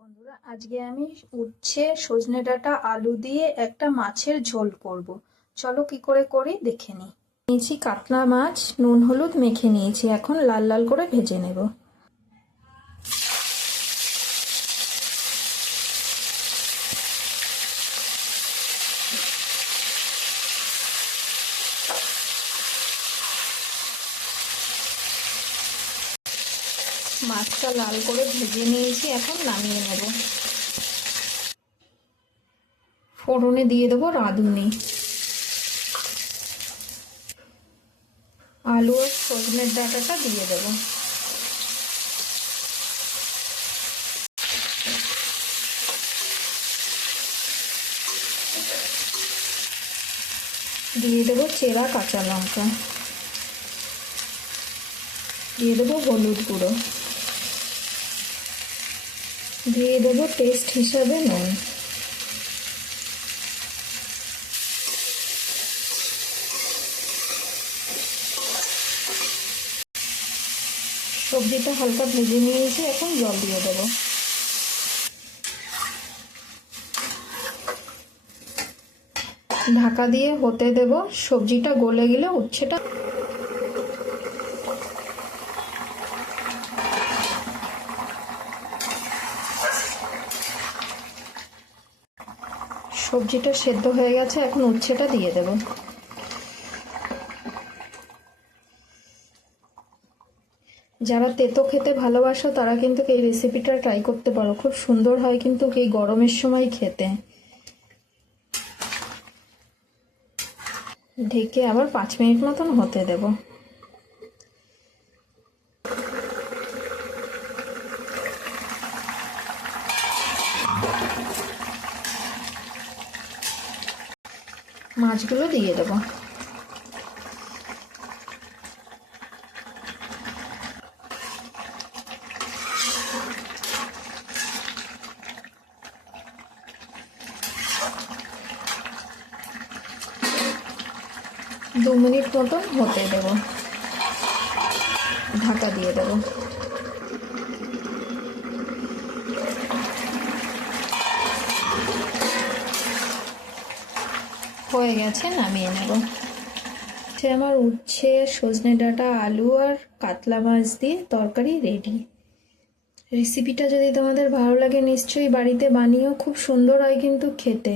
বন্ধুরা, আজকে আমি উচ্ছে সজনে ডাঁটা আলু দিয়ে একটা মাছের ঝোল করব। চলো কি করে করি দেখে নিই। নিয়েছি কাতলা মাছ, নুন হলুদ মেখে নিয়েছি, এখন লাল লাল করে ভেজে নেব। মাছটা লাল করে ভেজে নিয়েছি, এখন নামিয়ে নেব। ফোড়নে দিয়ে দেবো রাঁধুনি, আলু আর সজনের ডাঁটাটা দিয়ে দেবো। দিয়ে দেবো চেরা কাঁচা লঙ্কা, দিয়ে দেবো হলুদ গুঁড়ো, দিয়ে দেবো টেস্ট হিসাবে নুন। সবজিটা হালকা ভেজে নিয়েছি, এখন জল দিয়ে দেবো। ঢাকা দিয়ে হতে দেব। সবজিটা গলে গেলে উচ্ছেটা সবজিটা সেদ্ধ হয়ে গেছে, এখন উচ্ছেটা দিয়ে দেব। যারা তেতো খেতে ভালোবাসো তারা কিন্তু এই রেসিপিটা ট্রাই করতে পারো, খুব সুন্দর হয় কিন্তু এই গরমের সময় খেতে। ঢেকে আবার 5 মিনিট মতন হতে দেব। মাছগুলো দিয়ে দেব। দু মিনিট মতন হতে দেব, ঢাকা দিয়ে দেব। হয়ে গেছে, নামিয়ে নেব। আমার উচ্ছে সজনে ডাঁটা আলু আর কাতলা মাছ দিয়ে তরকারি রেডি। রেসিপিটা যদি তোমাদের ভালো লাগে নিশ্চয়ই বাড়িতে বানিয়েও, খুব সুন্দর হয় কিন্তু খেতে।